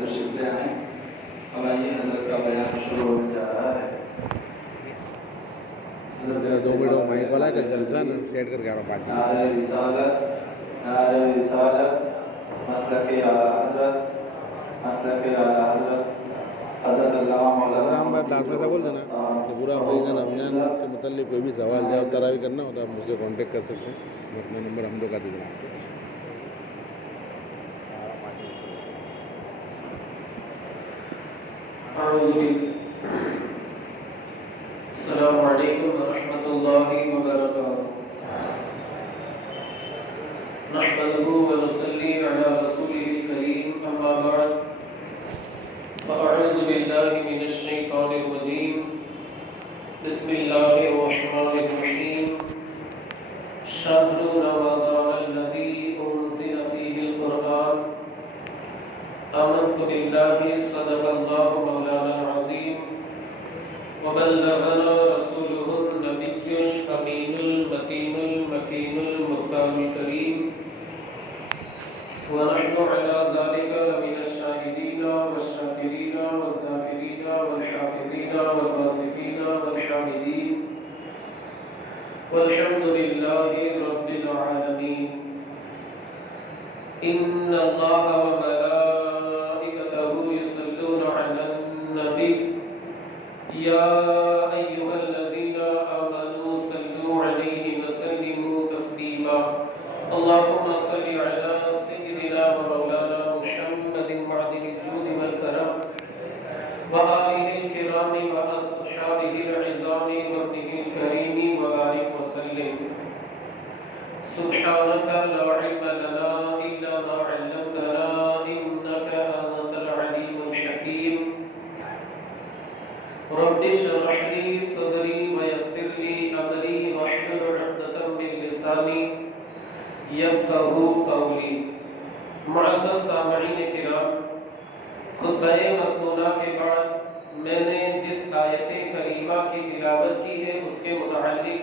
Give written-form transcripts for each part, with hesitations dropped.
تشریف لے آئیں اور آئیے حضرت کا بیان شروع ہونے جا رہا ہے. میرا 2 منٹ مائک والا کل جلسہ نا سیٹ کر کے آ رہا ہوں. نعرہ رسالت، نعرہ رسالت، مسلک اعلیٰ حضرت، مسلک اعلیٰ حضرت حضرت علامہ مولانا ہم بات لازمی سے بول دینا کہ پورا مہینہ رمضان کے متعلق کوئی بھی سوال جواب تراویح کرنا ہوتا ہے آپ مجھ سے کانٹیکٹ کر سکتے ہیں. میں اپنا نمبر ہم دو کا دے دوں. السلام علیکم ورحمۃ اللہ وبرکاتہ. نحمده ونصلي على رسوله الكريم اما بعد فاعوذ بالله من الشیطان الرجیم. بسم اللہ الرحمن الرحیم. شهر رمضان الذي انزل فيه القرآن. آمنت بالله صدق الله مولانا العظيم وبلغنا رسوله النبي الأمين المتين المكين المختار الكريم ونحن على ذلك لمن الشاهدين والشاكرين والذاكرين والحافظين والواصفين والحامدين والحمد لله رب العالمين. إن الله وملائكته يصلون على النبي يا أيها الذين آمنوا صلوا عليه وسلموا تسليما. اللهم صل على سيدنا ومولانا محمد معدن الجود والكرم وآله الكرام وأصحابه العظام وابنه الكريم وبارك وسلم. سبحانك لا علم لنا إلا ما علمتنا إنك أنت العليم الحكيم. رب اشرح لي صدري ويسر لي أمري واحلل عقدة من لساني يفقهوا قولي. معزز سامعین کرام، خطبہ مسنونہ کے بعد میں نے جس آیت کریمہ کی تلاوت کی ہے اس کے متعلق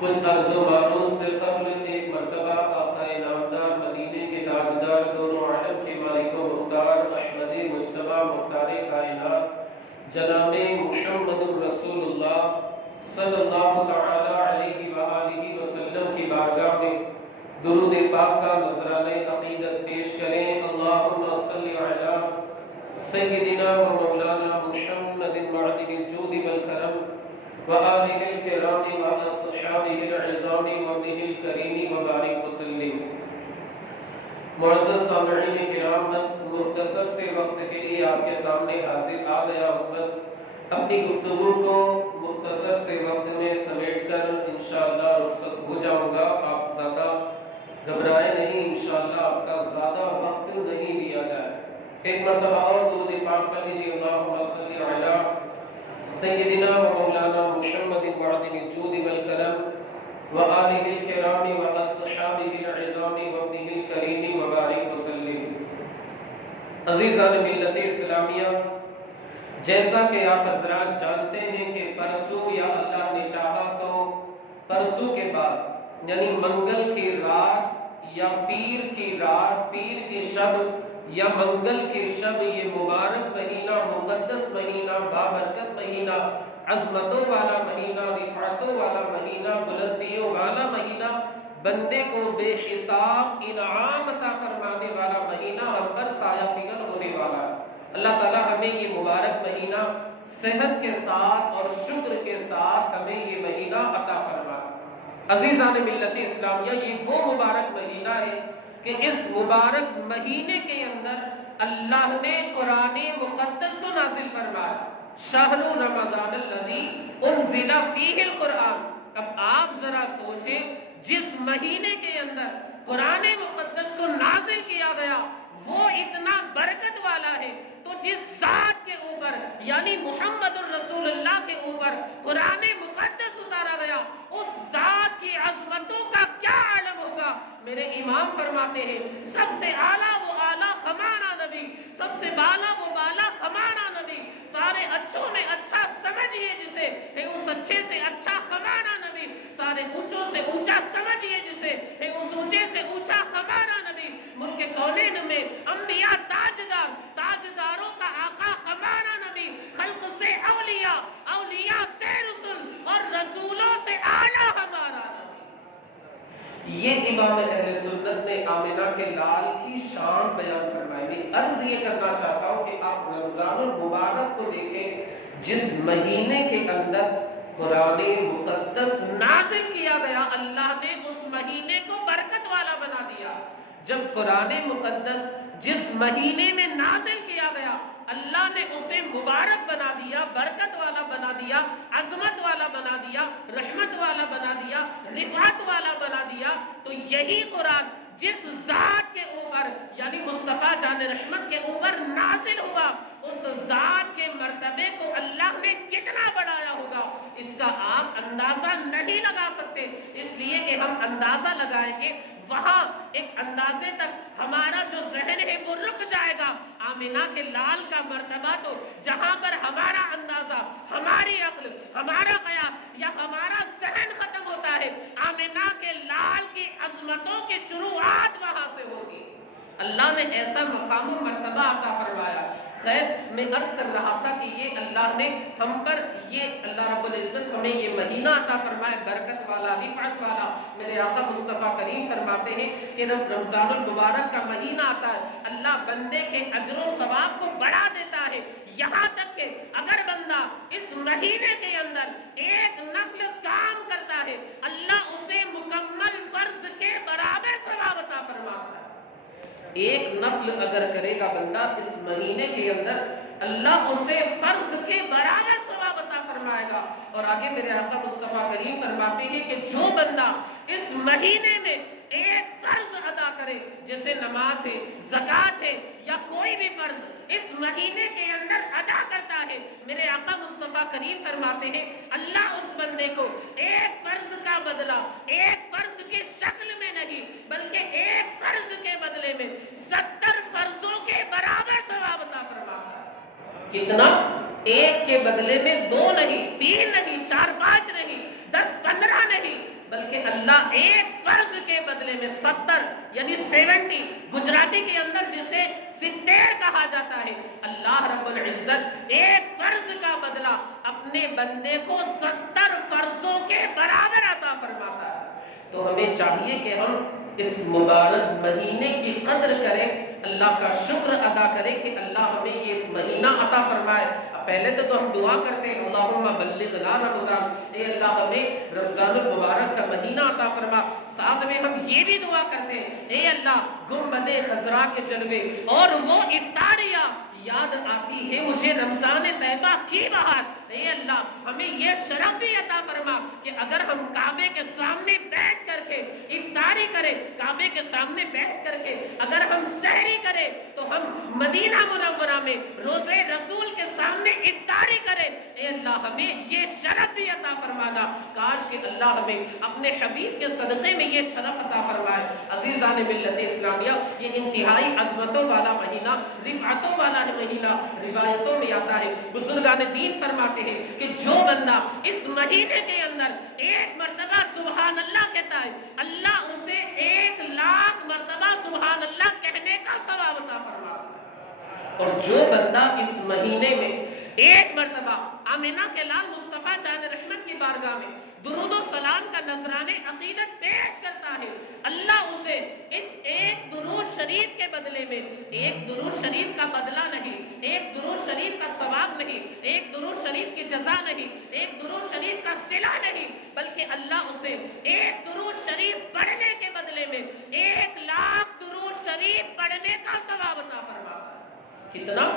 کچھ عرض و معروض سے قبل ایک مرتبہ آقا نامدار مدینے کے تاجدار دونوں عالم کے مالک و مختار احمد مجتبی مختار کائنات جناب محمد الرسول اللہ صلی اللہ تعالی علیہ وآلہ وسلم کی بارگاہ میں درود پاک کا نذرانہ عقیدت پیش کریں. اللہم صلی علی سیدنا و مولانا محمد معدن الجود والکرم وآلہ الکرام واصحابہ العظام وابنہ الکریم وبارک وسلم. معزز سامعین کرام، بس مختصر سے وقت کے لیے آپ کے سامنے حاضر آ گیا ہوں. بس اپنی گفتگو کو مختصر سے وقت میں سمیٹ کر انشاءاللہ رخصت ہو جاؤں گا. آپ زیادہ گھبرائے نہیں، انشاءاللہ آپ کا زیادہ وقت نہیں لیا جائے. ایک مرتبہ اور درود پاک پڑھ لیجیے. اللہم صلی علی سیدنا و مولانا محمد معدن الجود والکرم وآلہ الکرام واصحابہ العظام وابنہ الکریم وبارک وسلم. عزیزان ملت اسلامیہ، جیسا کہ آپ حضرات جانتے ہیں کہ پرسوں یا اللہ نے چاہا تو پرسوں کے بعد یعنی منگل کی رات یا پیر کی رات، پیر کی شب یا منگل کی شب، یہ مبارک مہینہ، مقدس مہینہ، بابرکت مہینہ، عظمتوں والا مہینہ، رفعتوں والا مہینہ، بلندیوں والا مہینہ، بندے کو بے حساب انعام عطا فرمانے والا مہینہ، ہم پر سایہ فگن ہونے والا ہے. اللہ تعالی ہمیں یہ مبارک مہینہ صحت کے ساتھ اور شکر کے ساتھ ہمیں یہ مہینہ عطا فرمائے. عزیزان ملت اسلامیہ، یہ وہ مبارک مہینہ ہے کہ اس مبارک مہینے کے اندر اللہ نے قرآن مقدس کو نازل فرمایا. شہر رمضان الذی انزل فیہ القرآن. اب آپ ذرا سوچیں، جس مہینے کے اندر قرآن مقدس کو نازل کیا گیا وہ اتنا برکت والا ہے، تو جس ذات کے اوپر یعنی محمد الرسول اللہ کے اوپر قرآن مقدس اتارا گیا، اس ذات کی عظمتوں کا کیا عالم ہوگا. میرے امام فرماتے ہیں سب سے اعلیٰ وہ اعلیٰ ہمارا نبی، سب سے بالا وہ بالا ہمارا نبی. سارے اچھوں میں اچھا سمجھیے جسے، ہے اس اچھے سے اچھا ہمارا نبی. سارے اونچوں سے اونچا سمجھیے جسے، ہے اس اونچے سے اونچا ہمارا نبی. ملک کونین میں انبیاء تاجدار، تاج یہ امام اہل سنت نے آمنہ کے لال کی شان بیان فرمائی. میں عرض یہ کرنا چاہتا ہوں کہ آپ رمضان المبارک کو دیکھیں جس مہینے کے اندر قرآن مقدس نازل کیا گیا، اللہ نے اس مہینے کو برکت والا بنا دیا. جب قرآن مقدس جس مہینے میں نازل کیا گیا اللہ نے اسے مبارک بنا دیا، برکت والا بنا دیا، عظمت والا بنا دیا، رحمت والا بنا دیا، رفعت والا بنا دیا. تو یہی قرآن جس ذات کے اوپر یعنی مصطفیٰ جان رحمت کے اوپر نازل ہوا، اس ذات کے مرتبے کو اللہ نے کتنا بڑھایا ہوگا اس کا آپ اندازہ نہیں لگا سکتے. اس لیے کہ ہم اندازہ لگائیں گے وہاں ایک اندازے تک ہمارا جو ذہن ہے وہ رک جائے گا. آمنہ کے لال کا مرتبہ تو جہاں پر ہمارا اندازہ، ہماری عقل، ہمارا قیاس یا ہمارا ذہن ختم ہوتا ہے، آمنہ کے لال کی عظمتوں کی شروعات وہاں سے ہوگی. اللہ نے ایسا مقام و مرتبہ عطا فرمایا. خیر میں عرض کر رہا تھا کہ یہ اللہ نے ہم پر یہ اللہ رب العزت ہمیں یہ مہینہ عطا فرمائے برکت والا، رفعت والا. میرے آقا مصطفیٰ کریم فرماتے ہیں کہ جب رمضان المبارک کا مہینہ آتا ہے اللہ بندے کے اجر و ثواب کو بڑھا دیتا ہے، یہاں تک کہ اگر بندہ اس مہینے کے اندر ایک نفل کام کرتا ہے اللہ اسے مکمل فرض کے برابر ثواب عطا فرماتا ہے. ایک نفل اگر کرے گا بندہ اس مہینے کے اندر اللہ اسے فرض کے برابر ثواب عطا فرمائے گا. اور آگے میرے آقا مصطفیٰ کریم فرماتے ہیں کہ جو بندہ اس مہینے میں ایک فرض ادا کرے جیسے نماز ہے، زکوٰۃ ہے یا کوئی بھی فرض اس مہینے کے اندر ادا کرتا ہے، میرے آقا مصطفیٰ کریم فرماتے ہیں اللہ اس بندے کو ایک فرض کا بدلہ ایک فرض کی شکل میں نہیں بلکہ ایک فرض کے بدلے میں 70 فرضوں کے برابر ثواب عطا فرماتا ہے. کتنا؟ ایک کے بدلے میں 2 نہیں، 3 نہیں، 4 5 نہیں، 10 15 نہیں، بلکہ اللہ ایک فرض کے بدلے میں 70 یعنی 70 گجراتی کے اندر جسے 70 کہا جاتا ہے، اللہ رب العزت ایک فرض کا بدلہ اپنے بندے کو 70 فرضوں کے برابر عطا فرماتا ہے. تو ہمیں چاہیے کہ ہم اس مبارک مہینے کی قدر کریں، اللہ کا شکر ادا کریں کہ اللہ ہمیں یہ مہینہ عطا فرمائے. پہلے تو ہم دعا کرتے ہیں اللہم بلغنا رمضان، اے اللہ ہمیں رمضان المبارک کا مہینہ عطا فرما. ساتھ میں ہم یہ بھی دعا کرتے ہیں اے اللہ گنبد خضرا کے جلوے اور وہ افطاریہ یاد آتی ہے مجھے رمضان طیبہ کی بہار. اے اللہ ہمیں یہ شرف بھی عطا فرما کہ اگر ہم کعبے کے سامنے بیٹھ کر کے افطاری کریں، کعبے کے سامنے بیٹھ کر کے اگر ہم سحری کریں تو ہم مدینہ منورہ میں روزے رسول کے سامنے افطاری کریں. اے اللہ ہمیں یہ شرف بھی عطا فرمانا. کاش کہ اللہ ہمیں اپنے حبیب کے صدقے میں یہ شرف عطا فرمائے. عزیزان ملت اسلامیہ، یہ انتہائی عظمتوں والا مہینہ، رفعتوں والا مہینہ روایتوں میں آتا ہے. بزرگان دین فرماتے ہیں کہ جو بندہ اس مہینے کے اندر ایک مرتبہ سبحان اللہ کہتا ہے اللہ اسے 1,00,000 مرتبہ سبحان اللہ کہنے کا ثواب عطا فرماتا ہے. اور جو بندہ اس مہینے میں ایک مرتبہ آمنہ کے لال مصطفیٰ جان رحمت کی بارگاہ میں درود و سلام کا نذرانِ عقیدت پیش کرتا ہے اللہ اسے اس ایک درود شریف کے بدلے میں ایک درود شریف کا بدلہ نہیں، ایک درود شریف کا ثواب نہیں، ایک درود شریف کی جزا نہیں، ایک درود شریف کا صلہ نہیں، بلکہ اللہ اسے ایک درود شریف پڑھنے کے بدلے میں 1,00,000 درود شریف پڑھنے کا ثواب عطا فرماتا ہے. کتنا؟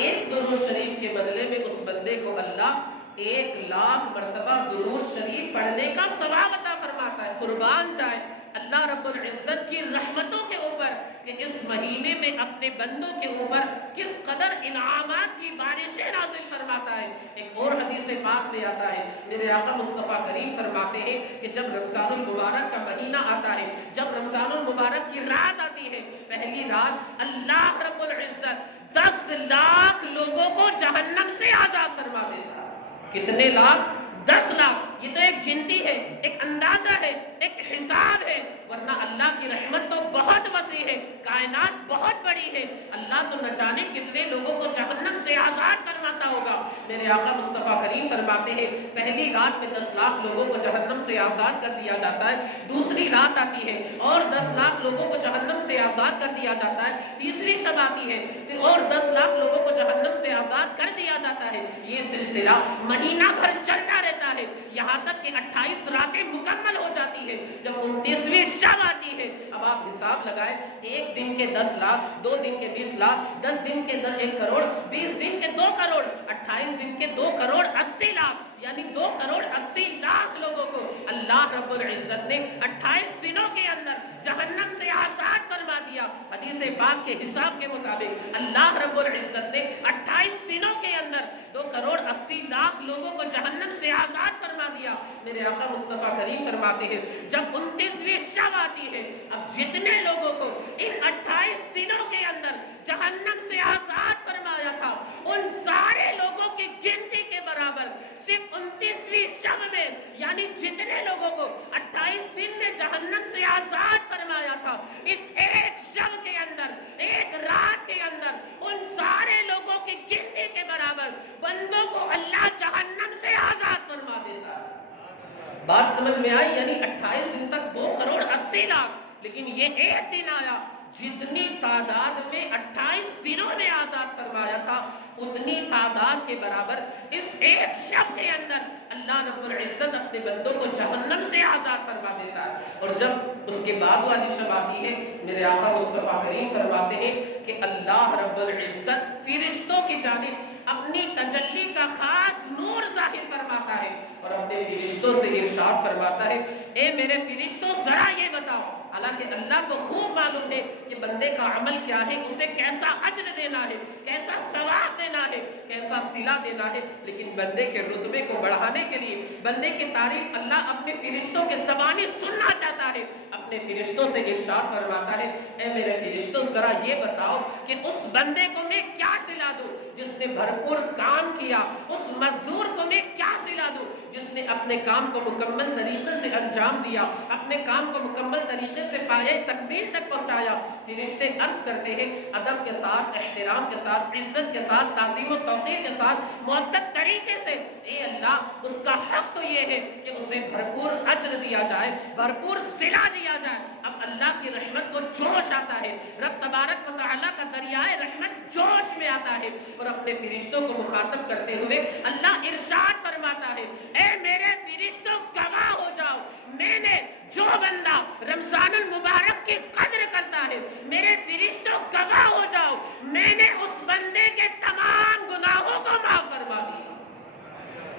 ایک درود شریف کے بدلے میں اس بندے کو اللہ 1,00,000 مرتبہ درود شریف پڑھنے کا ثواب عطا فرماتا ہے. قربان جائے اللہ رب العزت کی رحمتوں کے اوپر کہ اس مہینے میں اپنے بندوں کے اوپر کس قدر انعامات کی بارشیں نازل فرماتا ہے. ایک اور حدیث پاک میں آتا ہے میرے آقا مصطفیٰ کریم فرماتے ہیں کہ جب رمضان المبارک کا مہینہ آتا ہے، جب رمضان المبارک کی رات آتی ہے، پہلی رات اللہ رب العزت 10 لاکھ لوگوں کو جہنم سے آزاد فرما دیتا ہے. کتنے لاکھ؟ 10 لاکھ. یہ تو ایک گنتی ہے، ایک اندازہ ہے. ایک حساب ہے، ورنہ اللہ کی رحمت تو بہت وسیع ہے، کائنات بہت بڑی ہے، اللہ تو نہ جانے کتنے لوگوں کو جہنم سے آزاد فرماتا ہوگا۔ میرے آقا مصطفیٰ کریم فرماتے ہیں پہلی رات میں 10 لاکھ لوگوں کو جہنم سے آزاد کر دیا جاتا ہے، دوسری رات آتی ہے اور 10 لاکھ لوگوں کو جہنم سے آزاد کر دیا جاتا ہے، تیسری شب آتی ہے اور 10 لاکھ لوگوں کو جہنم سے آزاد کر دیا جاتا ہے۔ یہ سلسلہ مہینہ بھر چلتا رہتا ہے، یہاں تک کہ 28 راتیں مکمل ہو جاتی ہے۔ جب 29ویں شب آتی ہے، اب آپ حساب لگائیں، ایک دن کے 10 لاکھ، 2 دن کے 20 لاکھ، 10 دن کے 1 کروڑ، 20 دن کے 2 کروڑ، 28 دن کے 2 کروڑ 80 لاکھ، یعنی 2 کروڑ 80 لاکھ لوگوں کو اللہ رب العزت نے 28 دنوں کے اندر جہنم سے آزاد فرما دیا۔ حدیث پاک کے حساب کے مطابق اللہ رب العزت نے 28 دنوں کے اندر 2 کروڑ 80 لاکھ لوگوں کو جہنم سے آزاد فرما دیا۔ میرے آقا مصطفیٰ کریم فرماتے ہیں جب 29ویں شب آتی ہے، اب جتنے لوگوں کو ان 28 دنوں کے اندر جہنم سے آزاد فرمایا تھا، ان سارے لوگوں کی گنتی کے برابر صرف 29ویں شب میں، یعنی جتنے لوگوں کو 28 دن میں جہنم سے آزاد فرمایا تھا، اس ایک شب کے اندر، ایک رات کے اندر ان سارے لوگوں کی گنتی کے برابر بندوں کو اللہ جہنم سے آزاد فرما دیتا ہے۔ بات سمجھ میں آئی؟ یعنی 28 دن تک 2 کروڑ 80 لاکھ، لیکن یہ ایک دن آیا جتنی تعداد میں 28 دنوں میں آزاد فرمایا تھا، اتنی تعداد کے برابر اس ایک شب کے اندر اللہ رب العزت اپنے بندوں کو جہنم سے آزاد فرما دیتا ہے۔ اور جب اس کے بعد والی شب آتی ہے، میرے آقا مصطفیٰ کریم فرماتے ہیں کہ اللہ رب العزت فرشتوں کی جانب اپنی تجلی کا خاص نور ظاہر فرماتا ہے اور اپنے فرشتوں سے ارشاد فرماتا ہے، اے میرے فرشتوں ذرا یہ بتاؤ، حالانکہ اللہ کو خوب معلوم ہے کہ بندے کا عمل کیا ہے، اسے کیسا اجر دینا ہے، کیسا ثواب دینا ہے، کیسا صلہ دینا ہے، لیکن بندے کے رتبے کو بڑھانے کے لیے بندے کی تعریف اللہ اپنے فرشتوں کے زبانی سننا چاہتا ہے۔ اپنے فرشتوں سے ارشاد فرماتا ہے، اے میرے فرشتوں ذرا یہ بتاؤ کہ اس بندے کو میں کیا صلہ دوں جس نے بھرپور کام کیا، اس مزدور کو میں کیا صلہ دوں جس نے اپنے کام کو مکمل طریقے سے انجام دیا، اپنے کام کو مکمل طریقے سے پایہ تکمیل تک پہنچایا۔ فرشتے عرض کرتے ہیں ادب کے ساتھ، احترام کے ساتھ، عزت کے ساتھ، تعظیم و توقیر کے ساتھ، مؤدب طریقے سے، اے اللہ اس کا حق تو یہ ہے کہ اسے بھرپور اجر دیا جائے، بھرپور صلہ دیا جائے۔ اب اللہ کی رحمت کو جوش آتا ہے، رب تبارک و تعالیٰ کا دریائے رحمت جوش میں آتا ہے اور اپنے فرشتوں کو مخاطب کرتے ہوئے اللہ ارشاد فرماتا ہے، اے میرے فرشتوں گواہ ہو جاؤ، میں نے جو بندہ رمضان المبارک کی قدر کرتا ہے، میرے فرشتوں گواہ ہو جاؤ، میں نے اس بندے کے تمام گناہوں کو معاف فرما دیا۔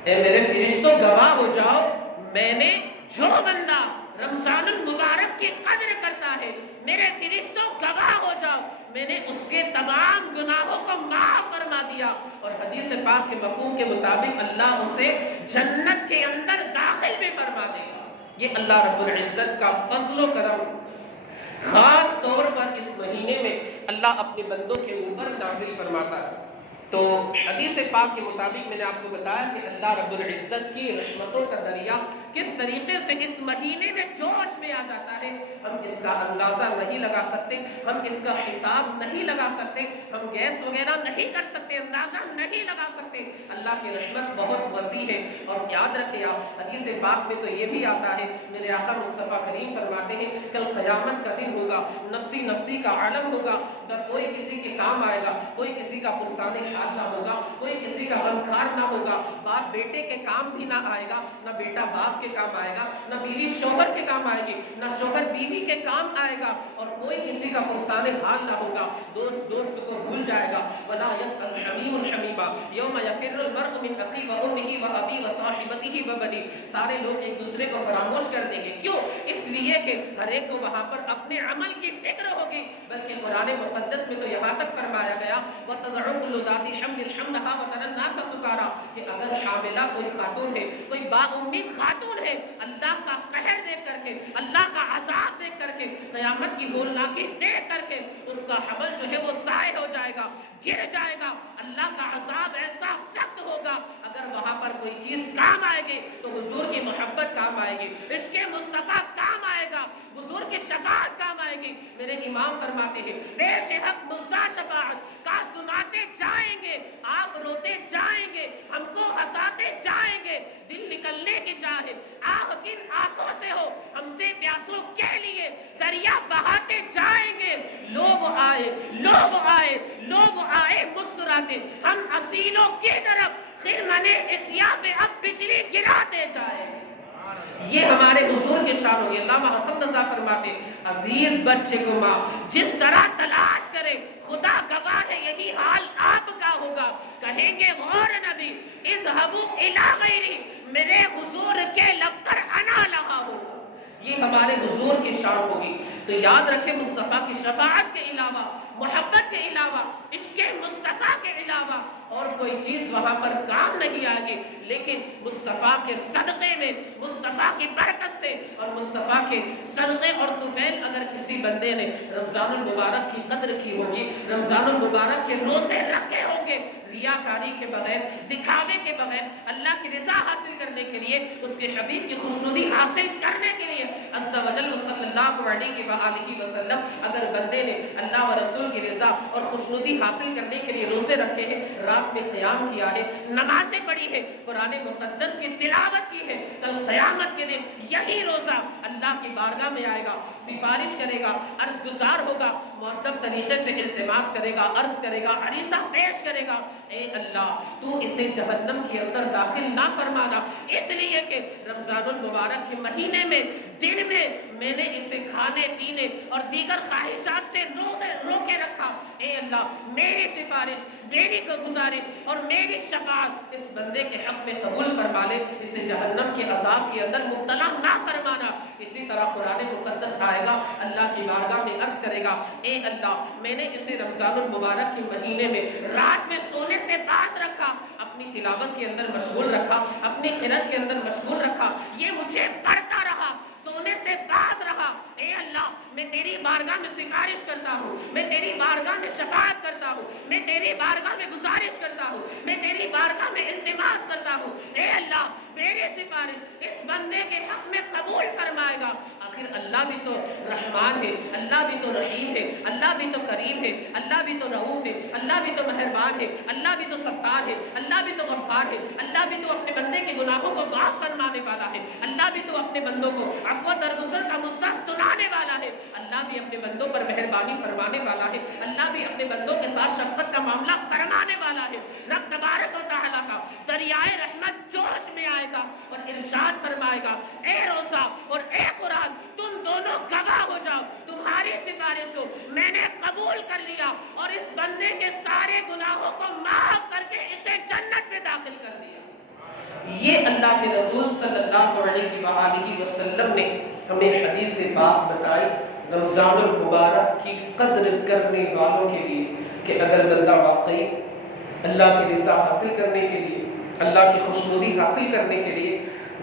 اے میرے فرشتوں گواہ ہو جاؤ، میں نے جو بندہ رمضان المبارک کی قدر کرتا ہے، میرے فرشتوں گواہ ہو جاؤ، میں نے اس کے تمام گناہوں کو معاف فرما دیا۔ اور حدیث پاک کے مفہوم کے مطابق اللہ اسے جنت کے اندر داخل بھی فرما دے گا۔ یہ اللہ رب العزت کا فضل و کرم خاص طور پر اس مہینے میں اللہ اپنے بندوں کے اوپر نازل فرماتا ہے۔ تو حدیث پاک کے مطابق میں نے آپ کو بتایا کہ اللہ رب العزت کی رحمتوں کا دریا کس طریقے سے اس مہینے میں جوش میں آ جاتا ہے، ہم اس کا اندازہ نہیں لگا سکتے، ہم اس کا حساب نہیں لگا سکتے، ہم گیس وغیرہ نہیں کر سکتے، اندازہ نہیں لگا سکتے۔ اللہ کی رحمت بہت وسیع ہے۔ اور یاد رکھیں آپ، حدیث پاک میں تو یہ بھی آتا ہے، میرے آقا مصطفیٰ کریم فرماتے ہیں کل قیامت کا دن ہوگا، نفسی نفسی کا عالم ہوگا، نہ کوئی کسی کے کام آئے گا، کوئی کسی کا پرسان حال نہ ہوگا، کوئی کسی کا غمخوار نہ ہوگا، باپ بیٹے کے کام بھی نہ آئے گا، نہ بیٹا باپ کے کام آئے گا، نہ بیوی شوہر کے کام آئے گی، نہ شوہر بیوی کے کام آئے گا، اور کوئی کسی کا پرسان حال نہ ہوگا، دوست دوست کو بھول جائے گا۔ وَلَا يَسْأَلُ حَمِيمٌ حَمِيمًا يَوْمَ يَفِرُّ الْمَرْءُ مِنْ أَخِيهِ وَأُمِّهِ وَأَبِيهِ وَصَاحِبَتِهِ وَبَنِيهِ، سارے لوگ ایک دوسرے کو فراموش کر دیں گے۔ کیوں؟ اس لیے کہ ہر ایک کو وہاں پر اپنے عمل کی فکر ہوگی۔ بلکہ قرآن مقدس میں تو یہاں تک فرمایا گیا وَتَضَعُ كُلُّ ذَاتِ حَمْلٍ حَمْلَهَا وَتَرَى النَّاسَ سُكَارَىٰ، کہ اگر حاملہ کوئی خاتون ہے، کوئی با امید خاتون ہے، اللہ کا قہر دیکھ کر کے، اللہ کا عذاب دیکھ کر کے، قیامت کی ہولناکی دیکھ کر کے اس کا حمل جو ہے وہ ضائع ہو جائے گا، گر جائے گا، اللہ کا عذاب ایسا سخت ہوگا، اگر وہاں پر کوئی چیز کام آئے گی تو حضور کی محبت کام آئے گی، عشق مصطفیٰ کام آئے گا، حضور کی شفاعت کام آئے گی۔ میرے امام فرماتے ہیں پیش حق مزدہ شفاعت کا سناتے جائیں گے، آپ روتے جائیں گے، ہم کو ہنساتے جائیں گے، دل نکلنے کی چاہے آہ کن آنکھوں سے ہو، ہم سے پیاسوں کے لیے دریا بہاتے جائیں گے، لوگ آئے لوگ آئے لوگ آئے مسکراتے، ہم اسیلوں کی طرف خرمن اسیاں پہ اب بجلی گراتے جائیں گے۔ یہ ہمارے حضور کی شان ہوگی۔ علامہ حسن رضا فرماتے عزیز بچے کو ماں جس طرح تلاش کرے، خدا گواہ ہے یہی حال آپ کا ہوگا، کہیں گے غور نبی اذهبوا الی غیری، میرے حضور کے لب پر انا لگا ہوگا۔ یہ ہمارے حضور کی شان ہوگی۔ تو یاد رکھیں مصطفیٰ کی شفاعت کے علاوہ، محبت کے علاوہ، عشق مصطفیٰ کے علاوہ اور کوئی چیز وہاں پر کام نہیں آئے گی، لیکن مصطفیٰ کے صدقے میں، مصطفیٰ کی برکت سے اور مصطفیٰ کے صدقے اور طفیل اگر کسی بندے نے رمضان المبارک کی قدر کی ہوگی، رمضان المبارک کے روزے رکھے ہوں گے، ریاکاری کے بغیر، دکھاوے کے بغیر، اللہ کی رضا حاصل کرنے کے لیے، اس کے حبیب کی خوشنودی حاصل کرنے کے لیے، عز و جل صلی اللہ علیہ وآلہ وسلم اگر بندے نے اللہ و رسول کی رضا اور خوشنودی حاصل کرنے کے لیے روزے رکھے ہیں، رات میں قیام کیا ہے، نمازیں پڑھی ہے، قرآن مقدس کی تلاوت کی ہے، کل قیامت کے دن یہی روزہ اللہ کی بارگاہ میں آئے گا، سفارش کرے گا، عرض گزار ہوگا، مؤدب طریقے سے التماس کرے گا، عرض کرے گا، عریضہ پیش کرے گا، اے اللہ تو اسے جہنم کے اندر داخل نہ فرمانا، اس لیے کہ رمضان المبارک کے مہینے میں دن میں میں نے اسے کھانے پینے اور دیگر خواہشات سے روکے رکھا، اے اللہ میری سفارش، میری گزارش اور میری شفاعت اس بندے کے حق میں قبول فرما لے، اسے جہنم کے عذاب کے اندر مبتلا نہ فرمانا۔ اسی طرح قرآن مقدس آئے گا، اللہ کی بارگاہ میں عرض کرے گا، اے اللہ میں نے اسے رمضان المبارک کے مہینے میں رات میں سونے سے باز رکھا، اپنی تلاوت کے اندر مشغول رکھا، اپنی قرأت کے اندر مشغول رکھا، یہ مجھے پڑھتا رہا، سونے سے باز رہا، اے اللہ میں تیری بارگاہ میں سفارش کرتا ہوں، میں تیری بارگاہ میں شفاعت کرتا ہوں، میں تیری بارگاہ میں گزارش کرتا ہوں، میں تیری بارگاہ میں التماس کرتا ہوں، اے اللہ میری سفارش اس بندے کے حق میں قبول فرمائے گا۔ آخر اللہ بھی تو رحمان ہے، اللہ بھی تو رحیم ہے، اللہ بھی تو کریم ہے، اللہ بھی تو رؤوف ہے، اللہ بھی تو مہربان ہے، اللہ بھی تو ستار ہے، اللہ بھی تو غفار ہے، اللہ بھی تو اپنے بندے کے گناہوں کو معاف فرمانے والا ہے، اللہ بھی تو اپنے بندوں کو عفو درگزر کا مستحق سنانے والا ہے، اللہ بھی اپنے بندوں پر مہربانی فرمانے والا ہے، اللہ بھی اپنے بندوں کے ساتھ شفقت کا معاملہ فرمانے والا ہے۔ رب تبارک و تعالیٰ کا دریائے رحمت جوش میں آئے گا اور ارشاد فرمائے گا، اے روزہ اور اے قرآن تم دونوں گواہ ہو جاؤ، تمہاری سفارش کو میں نے قبول کر لیا اور اس بندے کے سارے گناہوں کو معاف کر کے اسے جنت میں داخل کر دیا۔ یہ اللہ کے رسول صلی اللہ علیہ وآلہ وسلم نے ہمیں حدیث پاک بتائی رمضان المبارک کی قدر کرنے والوں کے لیے، کہ اگر بندہ واقعی اللہ کی رضا حاصل کرنے کے لیے، اللہ کی خوشنودی حاصل کرنے کے لیے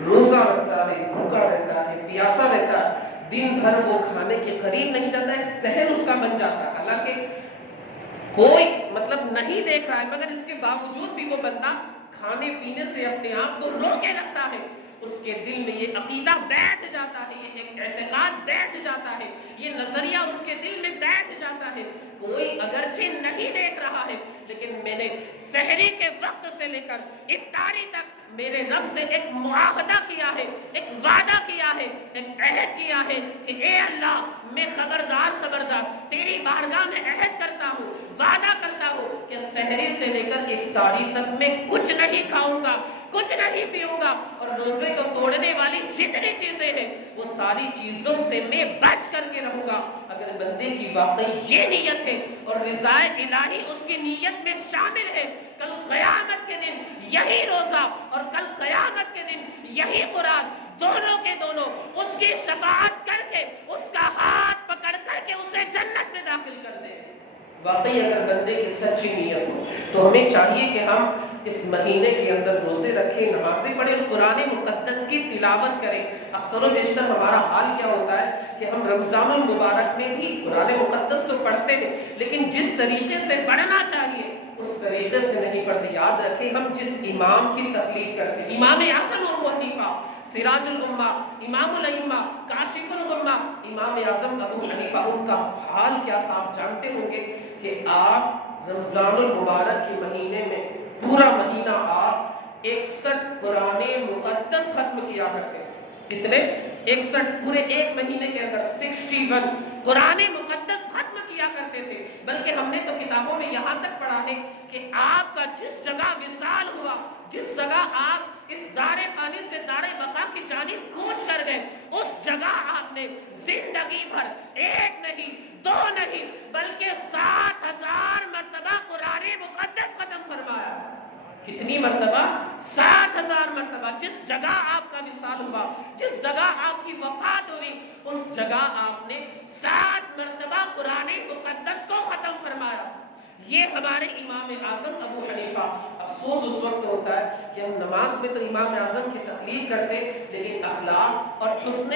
روزہ رکھتا ہے، بھوکا رہتا ہے، پیاسا رہتا ہے، دن بھر وہ کھانے کے قریب نہیں جاتا، ایک ذہن اس کا بن جاتا ہے، حالانکہ کوئی مطلب نہیں دیکھ رہا ہے، مگر اس کے باوجود بھی وہ بندہ کھانے پینے سے اپنے آپ کو روکے رکھتا ہے، اس کے دل میں یہ عقیدہ بیٹھ جاتا ہے، یہ ایک اعتقاد بیٹھ جاتا ہے، یہ نظریہ اس کے دل میں بیٹھ جاتا ہے، کوئی اگرچہ نہیں دیکھ رہا ہے لیکن میں نے سحری کے وقت سے لے کر افطاری تک میرے رب سے ایک معاہدہ کیا ہے، ایک وعدہ کیا ہے، ایک عہد کیا ہے کہ اے اللہ میں خبردار تیری بارگاہ میں عہد کرتا ہوں، وعدہ کرتا ہوں کہ سحری سے لے کر افطاری تک میں کچھ نہیں کھاؤں گا، کچھ نہیں پیوں گا، اور روزے کو توڑنے والی جتنی چیزیں ہیں وہ ساری چیزوں سے میں بچ کر کے رہوں گا۔ اگر بندے کی واقعی یہ نیت ہے اور رضا الہی اس کی نیت میں شامل ہے، کل قیامت کے دن یہی روزہ اور کل قیامت کے دن یہی قرآن دونوں کے دونوں اس کی شفاعت کر کے اس کا ہاتھ پکڑ کر کے اسے جنت میں داخل کر دے۔ واقعی اگر بندے کی سچی نیت ہو تو ہمیں چاہیے کہ ہم اس مہینے کے اندر روزے رکھیں، نمازیں پڑھیں، قرآن مقدس کی تلاوت کریں۔ اکثر و بیشتر ہمارا حال کیا ہوتا ہے کہ ہم رمضان المبارک میں بھی قرآن مقدس تو پڑھتے ہیں، لیکن جس طریقے سے پڑھنا چاہیے طریقے سے نہیں پڑھتے. یاد رکھیں ہم جس امام کی تقلید کرتے ہیں، امام اعظم ابو حنیفہ سراج الامہ، امام الائمہ، کاشف الغمہ، امام اعظم ابو حنیفہ، ان کا حال کیا تھا آپ جانتے ہوں گے کہ آپ رمضان المبارک کے مہینے میں پورا مہینہ آپ 61 قرآن مقدس ختم کیا کرتے تھے. کتنے؟ 61 پورے ایک مہینے کے اندر 61 قرآن مقدس ختم کیا کرتے تھے. بلکہ ہم نے تو کتابوں میں یہاں تک پڑھا ہے کہ آپ کا جس جگہ وصال ہوا، جس جگہ آپ اس دار فانی سے دار بقا کی جانب کوچ کر گئے، اس جگہ آپ نے زندگی بھر ایک نہیں، دو نہیں، بلکہ 7000 مرتبہ قرآن مقدس ختم فرمایا. کتنی مرتبہ؟ 7000 مرتبہ. جس جگہ آپ کا وصال ہوا، جس جگہ آپ کی وفات ہوئی، اس جگہ آپ نے 7 مرتبہ قرآن مقدس کو ختم فرمایا. یہ ہمارے امام اعظم ابو حنیفہ. افسوس اس وقت ہوتا ہے کہ ہم نماز میں تو امام اعظم کی تقلید کرتے، لیکن اخلاق اور حسن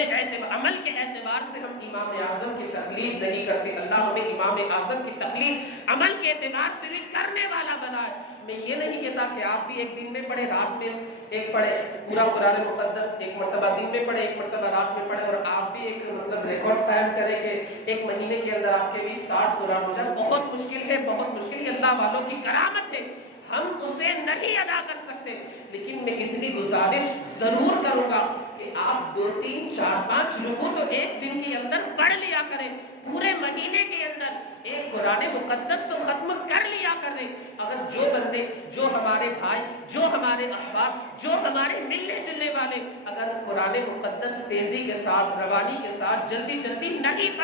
عمل کے اعتبار سے ہم امام اعظم کی تقلید نہیں کرتے. اللہ ہمیں امام اعظم کی تقلید عمل کے اعتبار سے بھی کرنے والا بنائے. میں یہ نہیں کہتا کہ آپ بھی ایک دن میں پڑھے، رات میں ایک پڑھے پورا قرآن مقدس، ایک مرتبہ دن میں پڑھے، ایک مرتبہ رات میں پڑھے، اور آپ بھی ایک مطلب ریکارڈ ٹائم کریں کہ ایک مہینے کے اندر آپ کے بھی 60 قرآن ہو جائے. بہت مشکل ہے، بہت مشکل. یہ اللہ والوں کی کرامت ہے، ہم اسے نہیں ادا کر سکتے. لیکن میں اتنی گزارش ضرور کروں گا کہ آپ 2 3 4 5 رکوع تو ایک دن کے اندر پڑھ لیا کریں. پورے مہینے کے اندر ایک قرآن مقدس تو ختم کر لیا کریں. اگر جو بندے، جو ہمارے بھائی، جو ہمارے احباب، جو ہمارے ملنے جلنے والے اگر قرآن مقدس تیزی کے ساتھ، روانی کے ساتھ، جلدی جلدی نہیں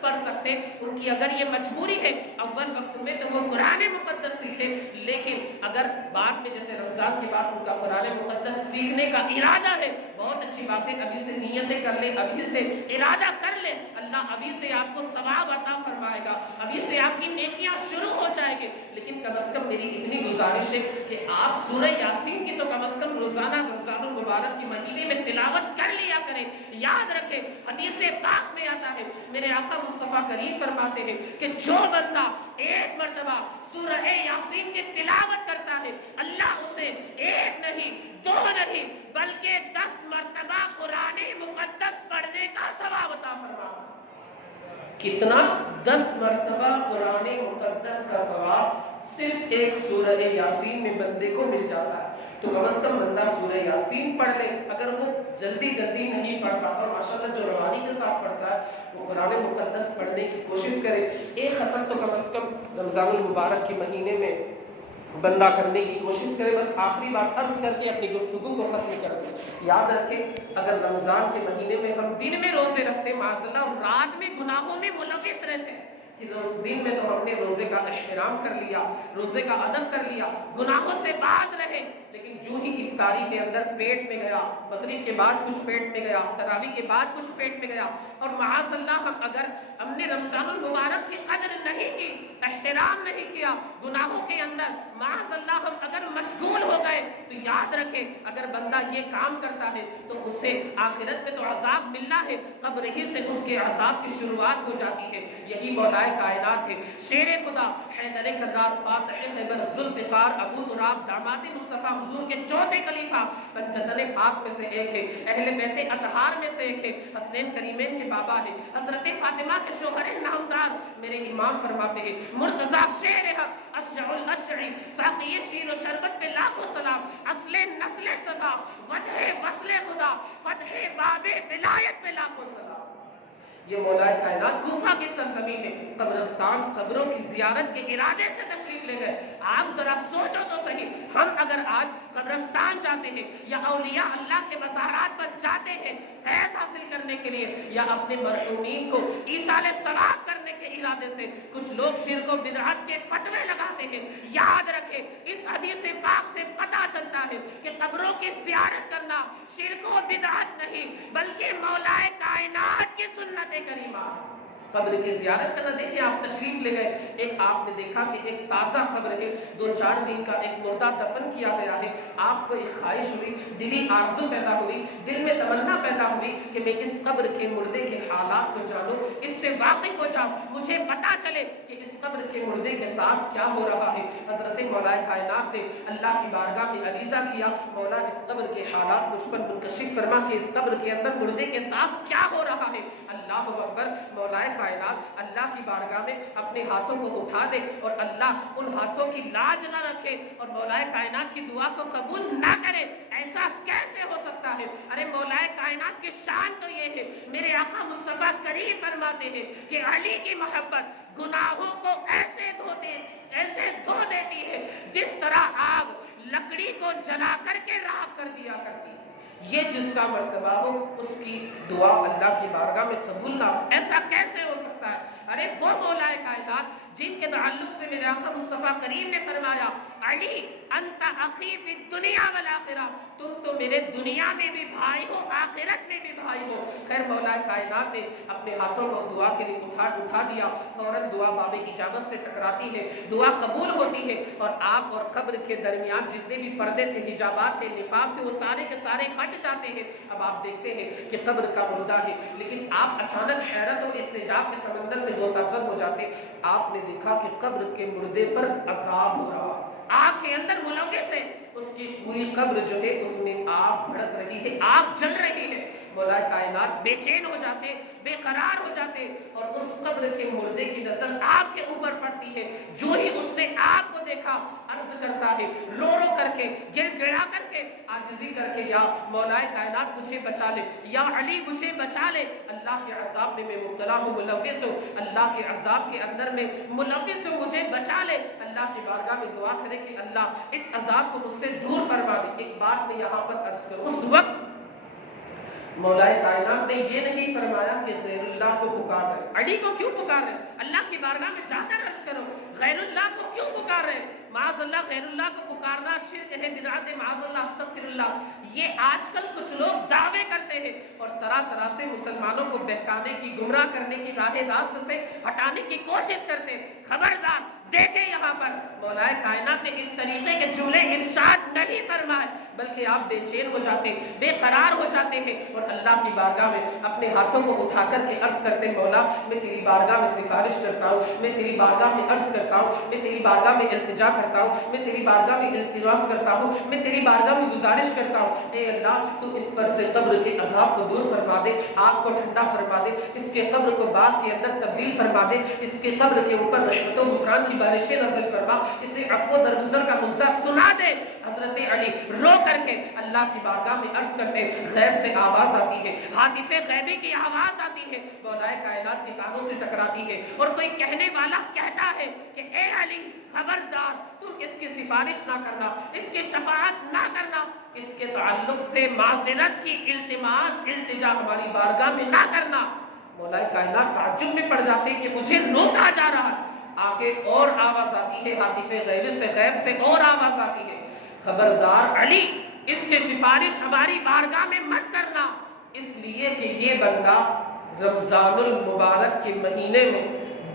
پڑھ سکتے، ان کی اگر یہ مجبوری ہے اول وقت میں تو وہ قرآن مقدس سیکھے. لیکن اگر بعد میں جیسے رمضان کے بعد ان کا قرآن مقدس سیکھنے کا ارادہ ہے، بہت اچھی بات ہے، ابھی سے نیتیں کر لیں، ابھی سے ارادہ کر لیں. اللہ ابھی سے آپ کو ثواب عطا فرمائے گا، ابھی سے آپ کی نیکیاں شروع ہو جائیں گے. لیکن کم از کم میری اتنی گزارش ہے کہ آپ سورہ یاسین کی تو کم از کم روزانہ رمضان المبارک کے مہینے میں تلاوت کر لیا کریں. یاد رکھیں حدیث پاک میں آتا ہے، میرے آقا مصطفیٰ کریم فرماتے ہیں کہ جو بندہ ایک مرتبہ سورہ یاسین کی تلاوت کرتا ہے، اللہ اسے ایک نہیں، دو نہیں، بلکہ 10 مرتبہ قرآن مقدس پڑھنے کا ثواب عطا فرماتا ہے. کتنا؟ 10 مرتبہ قرآن مقدس کا ثواب صرف ایک سورہ یاسین میں بندے کو مل جاتا ہے. تو کم از کم بندہ سورہ یاسین پڑھ لے. اگر وہ جلدی جلدی نہیں پڑھ پاتا اور ماشاءاللہ جو روانی کے ساتھ پڑھتا ہے وہ قرآن مقدس پڑھنے کی کوشش کرے. ایک ختم تو کم از کم رمضان المبارک کے مہینے میں بندہ کرنے کی کوشش کرے. بس آخری بات عرض کر کے اپنی گفتگو کو ختم کر دیں. یاد رکھیں اگر رمضان کے مہینے میں ہم دن میں روزے رکھتے معاذ اللہ، رات میں گناہوں میں ملوث رہتے ہیں کہ دن میں تو ہم نے روزے کا احترام کر لیا، روزے کا ادب کر لیا، گناہوں سے باز رہے، لیکن جو ہی افطاری کے اندر پیٹ میں گیا، مغرب کے بعد کچھ پیٹ میں گیا، تراویح کے بعد کچھ پیٹ میں گیا، اور معاذ اللہ ہم نے رمضان المبارک کی قدر نہیں کی، احترام نہیں کیا، گناہوں کے اندر معاذ اللہ ہم اگر مشغول ہو گئے، تو یاد رکھیں اگر بندہ یہ کام کرتا ہے تو اسے آخرت میں تو عذاب ملنا ہے، قبر ہی سے اس کے عذاب کی شروعات ہو جاتی ہے. یہی مولا کائنات ہے، شیر خدا حیدر کرار فاتح خیبر ذوالفقار ابو تراب داماد مصطفیٰ حضور کے چوتھے خلیفہ پنجتن پاک میں سے ایک ہے، اہل بیت اطہار میں سے ایک ہے، حسنین کریمین کے بابا ہے، حضرت فاطمہ کے شوہر نامدار. میرے امام فرماتے ہیں مرتضیٰ شیر حق اشجع الاشعری ساقی شیر و شربت پہ لاکھوں سلام، اصل نسل صفا وجہ وصل خدا فتح باب ولایت پہ لاکھوں سلام. یہ مولا کائنات کوفہ کی سرزمین ہے، قبرستان قبروں کی زیارت کے ارادے سے تشریف لے گئے. آپ ذرا سوچو تو صحیح، ہم اگر آج قبرستان جاتے ہیں یا اولیاء اللہ کے مزارات پر جاتے ہیں فیض حاصل کرنے کے لیے یا اپنے مرحومین کو ایصال ثواب کرنے کے ارادے سے، کچھ لوگ شرک و بدعت کے فتوے لگاتے ہیں. یاد رکھیں اس حدیث پاک سے پتہ چلتا ہے کہ قبروں کی زیارت کرنا شرک و بدعت نہیں بلکہ مولا کائنات کی سنت کریمہ. قبر کی زیارت کرنا. دیکھیں آپ تشریف لے گئے, ایک آپ نے دیکھا کہ ایک تازہ قبر ہے, 2-4 دن کا ایک مردہ دفن کیا گیا ہے. آپ کو ایک خواہش ہوئی, دلی آرزو پیدا ہوئی, دل میں تمنا پیدا ہوئی کہ میں اس قبر کے مردے کے حالات کو جانوں, اس سے واقف ہو جاؤں, مجھے پتا چلے کہ اس قبر کے مردے کے ساتھ کیا ہو رہا ہے. حضرت مولا کائنات نے اللہ کی بارگاہ میں عریضہ کیا, مولا اس قبر کے حالات مجھ پر منکشف فرما کہ اس قبر کے اندر مردے کے ساتھ کیا ہو رہا ہے. اللہ اکبر. مولا کائنات اللہ کی بارگاہ میں اپنے ہاتھوں کو اٹھا دے اور اللہ ان ہاتھوں کی لاج نہ رکھے اور مولا کائنات کی دعا کو قبول نہ کرے. ایسا کیسے ہو سکتا ہے؟ ارے مولا کائنات کی شان تو یہ ہے, میرے آقا مصطفیٰ کریم فرماتے ہیں کہ علی کی محبت گناہوں کو ایسے دھو دیتی ہے جس طرح آگ لکڑی کو جلا کر کے راکھ کر دیا کرتی ہے. یہ جس کا مرتبہ ہو اس کی دعا اللہ کی بارگاہ میں قبول نہ ہو, ایسا کیسے ہو سکتا ہے؟ ارے وہ مولا کائنات جن کے تعلق سے میرے آقا مصطفیٰ کریم نے فرمایا علی انت اخی فی الدنیا والآخرہ, تم تو میرے دنیا میں بھی بھائی ہو, آخرت میں بھی بھائی ہو. خیر مولا کائنات نے اپنے ہاتھوں کو دعا کے لیے اٹھا دیا, فوراً دعا باب اجابت سے ٹکراتی ہے, دعا قبول ہوتی ہے اور آپ اور قبر کے درمیان جتنے بھی پردے تھے, حجابات تھے, نقاب تھے, وہ سارے کے سارے ہٹ جاتے ہیں. اب آپ دیکھتے ہیں کہ قبر کا مردہ ہے, لیکن آپ اچانک حیرت و استعجاب کے سمندر میں غوطہ ہو جاتے. آپ نے دیکھا کہ قبر کے مردے پر عذاب ہو رہا, آگ کے اندر ملوث ہے, اس کی پوری قبر جو ہے اس میں آگ بھڑک رہی ہے, آگ جل رہی ہے. مولا کائنات بے چین ہو جاتے, بے قرار ہو جاتے اور اس قبر کے مردے کی نظر آپ کے اوپر پڑتی ہے. جو ہی اس نے آپ کو دیکھا عرض کرتا ہے رو رو کر کے, گر گڑا کر کے, عاجزی کر کے, یا مولا کائنات مجھے بچا لے, یا علی مجھے بچا لے, اللہ کے عذاب میں مبتلا ہوں, ملوث ہوں, اللہ کے عذاب کے اندر میں ملوث ہوں, مجھے بچا لے. اللہ کی بارگاہ میں دعا کرے کہ اللہ اس عذاب کو مجھ سے دور فرما دے. ایک بات میں یہاں پر عرض کروں, اس وقت مولا کائنات نے یہ نہیں فرمایا کہ غیر اللہ کو پکار رہے. علی کو کیوں پکار رہے؟ اللہ کی بارگاہ میں جا کر عرض کرو غیر اللہ کو کیوں پکار رہے؟ معاذ اللہ غیر اللہ کو پکارنا شرک ہے, بدعت ہے, معاذ اللہ استغفر اللہ. یہ آج کل کچھ لوگ دعوے کرتے ہیں اور طرح طرح سے مسلمانوں کو بہکانے کی, گمراہ کرنے کی راہ راست سے ہٹانے کی کوشش کرتے ہیں. خبردار, دیکھیں یہاں پر مولا کائنات نے اس طریقے کے جملے ارشاد نہیں فرمائے, بلکہ آپ بے چین ہو جاتے, بے قرار ہو جاتے ہیں اور اللہ کی بارگاہ میں اپنے ہاتھوں کو اٹھا کر کے عرض کرتے مولا میں تیری بارگاہ میں سفارش کرتا ہوں, میں تیری بارگاہ میں عرض کرتا ہوں, میں تیری بارگاہ میں التجا کرتا ہوں, میں تیری بارگاہ میں التماس کرتا ہوں, میں تیری بارگاہ میں گزارش کرتا ہوں, اے اللہ تو اس پر سے قبر کے عذاب کو دور فرما دے, آگ کو ٹھنڈا فرما دے, اس کے قبر کو باغ کے اندر تبدیل فرما دے, اس کے قبر کے اوپر رحمت و غفران کی بارشیں نازل فرما, اسے عفو و درگزر کا مژدہ سنا دے. حضرت علی رو کر کے اللہ کی بارگاہ میں عرض کرتے, غیب سے آواز آتی ہے, ہاتف غیبی کی آواز آتی ہے, مولا کائنات کے کانوں سے ٹکراتی ہے اور کوئی کہنے والا کہتا ہے کہ اے علی خبردار, تم اس کی سفارش نہ کرنا, اس کی شفاعت نہ کرنا, اس کے تعلق سے معذرت کی التماس التجا ہماری بارگاہ میں نہ کرنا. مولا کائنات تعجب میں پڑ جاتے کہ مجھے روکا جا رہا ہے. آگے اور آواز آتی ہے, ہاتف غیب سے, غیب سے اور آواز آتی ہے, خبردار علی اس کی سفارش ہماری بارگاہ میں مت کرنا, اس لیے کہ یہ بندہ رمضان المبارک کے مہینے میں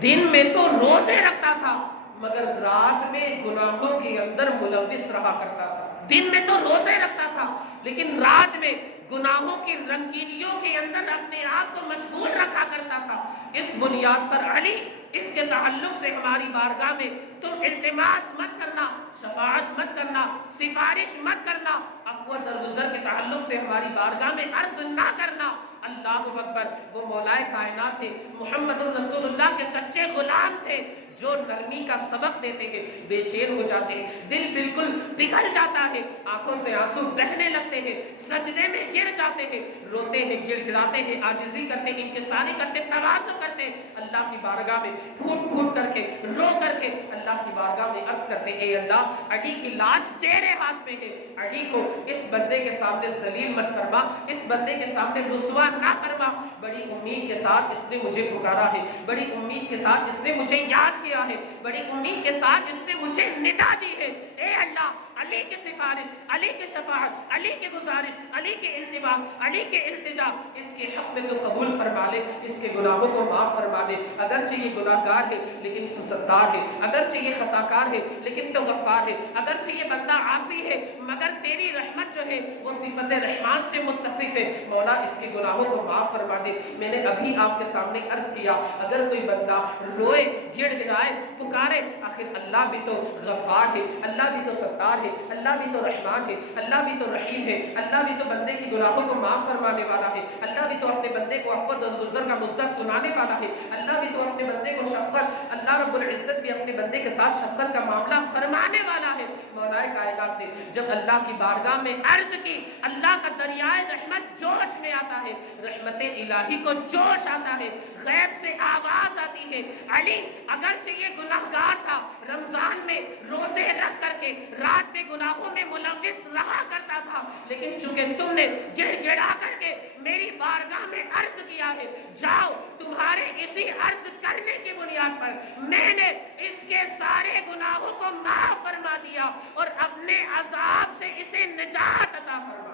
دن میں تو روزے رکھتا تھا مگر رات میں گناہوں کے اندر ملوث رہا کرتا تھا. دن میں تو روزے رکھتا تھا لیکن رات میں گناہوں کی رنگینیوں کے اندر اپنے آپ کو مشغول رکھا کرتا تھا. اس بنیاد پر علی اس کے تعلق سے ہماری بارگاہ میں تم التماس مت کرنا, شفاعت مت کرنا, سفارش مت کرنا, عفو درگزر کے تعلق سے ہماری بارگاہ میں عرض نہ کرنا. اللہ اکبر. وہ مولا کائنات تھے, محمد الرسول اللہ کے سچے غلام تھے جو نرمی کا سبق دیتے ہیں. بے چین ہو جاتے ہیں, دل بالکل پگھل جاتا ہے, آنکھوں سے آنسو بہنے لگتے ہیں, سجدے میں گر جاتے ہیں, روتے ہیں, گڑ گڑاتے ہیں, عاجزی کرتے ہیں, انکساری کرتے, تواضع کرتے ہیں, اللہ کی بارگاہ میں پھوٹ پھوٹ کر کے, رو کر کے اللہ کی بارگاہ میں عرض کرتے, اے اللہ علی کی لاج تیرے ہاتھ میں ہے, علی کو اس بندے کے سامنے ذلیل مت فرما, اس بندے کے سامنے رسوا نہ فرما. بڑی امید کے ساتھ اس نے مجھے پکارا ہے, بڑی امید کے ساتھ اس نے مجھے یاد کیا ہے, بڑی امید کے ساتھ اس نے مجھے ندا دی ہے. اے اللہ علی کی سفارش، علی کی شفاعت، علی کی گزارش، علی کے التماس، علی کے التجا، اس کے حق میں تو قبول فرما لے، اس کے گناہوں کو معاف فرما دے۔ اگرچہ یہ گناہ گار ہے لیکن تو ستار ہے، اگرچہ یہ خطا کار ہے لیکن تو غفار ہے، اگرچہ یہ بندہ عاصی ہے مگر تیری رحمت جو ہے وہ صفت رحمان سے متصف ہے۔ مولا اس کے گناہوں کو معاف فرما دے۔ میں نے ابھی آپ کے سامنے عرض کیا اگر کوئی بندہ روئے، گڑ گڑائے، پکارے، آخر اللہ بھی تو غفار ہے، اللہ بھی تو ستار ہے، اللہ بھی تو رحمان ہے، اللہ بھی تو رحیم ہے، اللہ بھی تو بندے کی گناہوں کو معاف فرمانے والا ہے، اللہ بھی تو اپنے بندے کو عفو و گزر کا مزدہ سنانے والا ہے، اللہ بھی تو اپنے بندے کو شفقت، اللہ رب العزت بھی اپنے بندے کے ساتھ شفقت کا معاملہ فرمانے والا ہے۔ مولا کائنات نے جب اللہ کی بارگاہ میں عرض کی، اللہ کا دریائے رحمت جوش میں آتا ہے، رحمت الہی کو جوش آتا ہے، غیب سے آواز آتی ہے، علی اگرچہ یہ گناہگار تھا، رمضان میں روزے رکھ کر کے رات میں گناہوں میں ملوث رہا کرتا تھا، لیکن چونکہ تم نے گڑ گڑا کر کے میری بارگاہ میں عرض کیا ہے، جاؤ تمہارے اسی عرض کرنے کی بنیاد پر میں نے اس کے سارے گناہوں کو معاف فرما دیا اور اپنے عذاب سے اسے نجات عطا فرما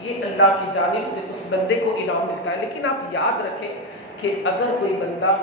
دی۔ یہ اللہ کی جانب سے اس بندے کو انعام ملتا ہے۔ لیکن آپ یاد رکھیں کہ اگر کوئی بندہ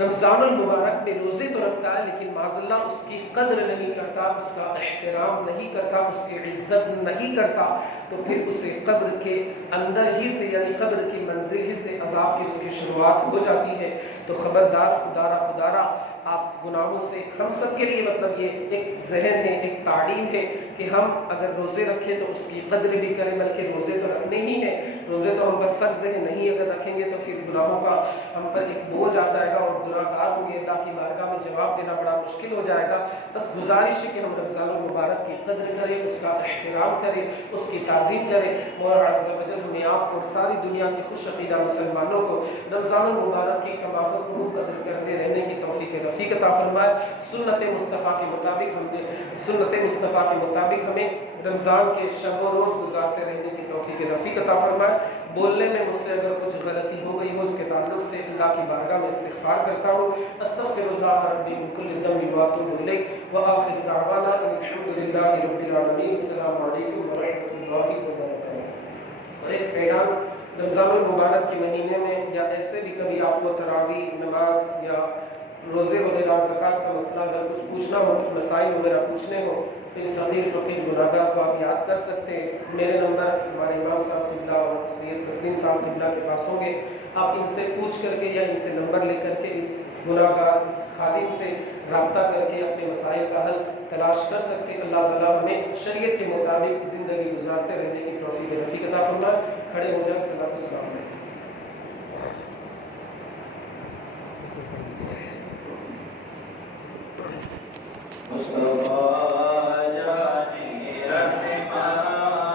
رمضان المبارک میں روزے تو رکھتا ہے لیکن معاذ اللہ اس کی قدر نہیں کرتا، اس کا احترام نہیں کرتا، اس کی عزت نہیں کرتا، تو پھر اسے قبر کے اندر ہی سے یعنی قبر کی منزل ہی سے عذاب کی اس کی شروعات ہو جاتی ہے۔ تو خبردار، خدارہ آپ گناہوں سے، ہم سب کے لیے مطلب یہ ایک ذہن ہے، ایک تعلیم ہے کہ ہم اگر روزے رکھیں تو اس کی قدر بھی کریں، بلکہ روزے تو رکھنے ہی ہیں، روزے تو ہم پر فرض ہے، نہیں اگر رکھیں گے تو پھر گناہوں کا ہم پر ایک بوجھ آ جائے گا اور گناہ گار ہوں گے، اللہ کی بارگاہ میں جواب دینا بڑا مشکل ہو جائے گا۔ بس گزارش ہے کہ ہم رمضان المبارک کی قدر کریں، اس کا احترام کریں، اس کی تعظیم کریں۔ مولا عز و جل ہمیں آپ کو اور ساری دنیا کے خوش عقیدہ مسلمانوں کو رمضان المبارک کی کما خوب قدر کرتے رہنے کی توفیق رفیق عطا فرمائے۔ سنت مصطفیٰ کے مطابق ہمیں رمضان کے شب و روز گزارتے رہنے کی توفیق رفیق عطا فرمائے۔ بولنے میں مجھ سے اگر کچھ غلطی ہو گئی ہو اس کے تعلق سے اللہ کی بارگاہ میں استغفار کرتا ہوں۔ استغفر اللہ ربی من کل ذنب واتوب الیہ وآخر دعوانا ان الحمد للہ رب العالمین۔ السلام علیکم ورحمۃ اللہ وبرکاتہ۔ اور ایک اعلان، رمضان المبارک کے مہینے میں یا ایسے بھی کبھی آپ کو تراویح، نماز یا روزے وغیرہ، زکوٰۃ کا مسئلہ اگر کچھ پوچھنا ہو، کچھ مسائل وغیرہ پوچھنے ہو تو اس حقیر فقیر گناہگار کو آپ یاد کر سکتے ہیں۔ میرے نمبر ہمارے امام صاحب قبلہ اور سید تسلیم صاحب قبلہ کے پاس ہوں گے، آپ ان سے پوچھ کر کے یا ان سے نمبر لے کر کے اس گناہگار، اس خادم سے رابطہ کر کے اپنے مسائل کا حل تلاش کر سکتے ہیں۔ اللہ تعالیٰ ہمیں شریعت کے مطابق زندگی گزارتے رہنے کی توفیق رفیق عطا فرمائے۔ کھڑے ہو جائیں، صلاۃ والسلام علیہ۔ مصطفیٰ